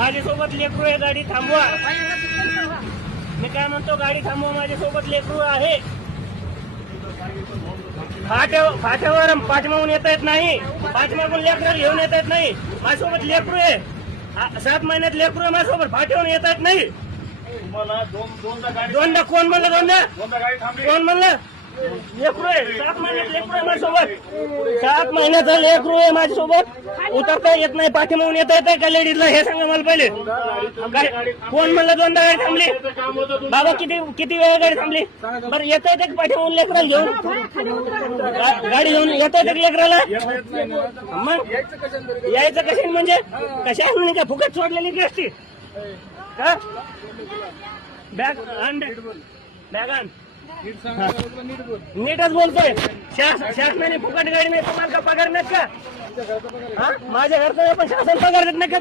माझ्यासोबत लेकरू आहे, गाडी थांबवा. मी काय म्हणतो, गाडी थांबवा, माझ्यासोबत लेकरू आहे. फाट्यावर पाठमागून येता येत नाही, पाठमागून लेकराला घेऊन येता येत नाही. माझ्यासोबत लेकरू आहे, 7 महिन्यात लेकरू आहे माझ्यासोबत, फाट्यावर येता येत नाही. दोनदा कोण म्हणलं? कोण म्हणलं? लेकरू आहे, 7 महिन्यात लेकरू आहे माझ्यासोबत, 7 महिन्याचा लेकरू आहे माझ्यासोबत. उतरता येत नाही, पाठीमागून येता येत का लेडीजला? हे सांगा मला पहिले. कोण म्हणलं दोनदा गाडी थांबली? बाबा किती वेळा गाडी थांबली? बरं येता येते पाठीमागून लेकराला घेऊन? गाडी घेऊन येता येते लेकराला? मग यायचं कशाने? म्हणजे कशा म्हणून का फुकट सोडलेली की असती का? बॅग आण. नीटच बोलतोय. शासनाने फुकट गाडी नाही, तुम्हाला का पगार नाही का? माझ्या घरचा पण शासन पगार देत नाही का?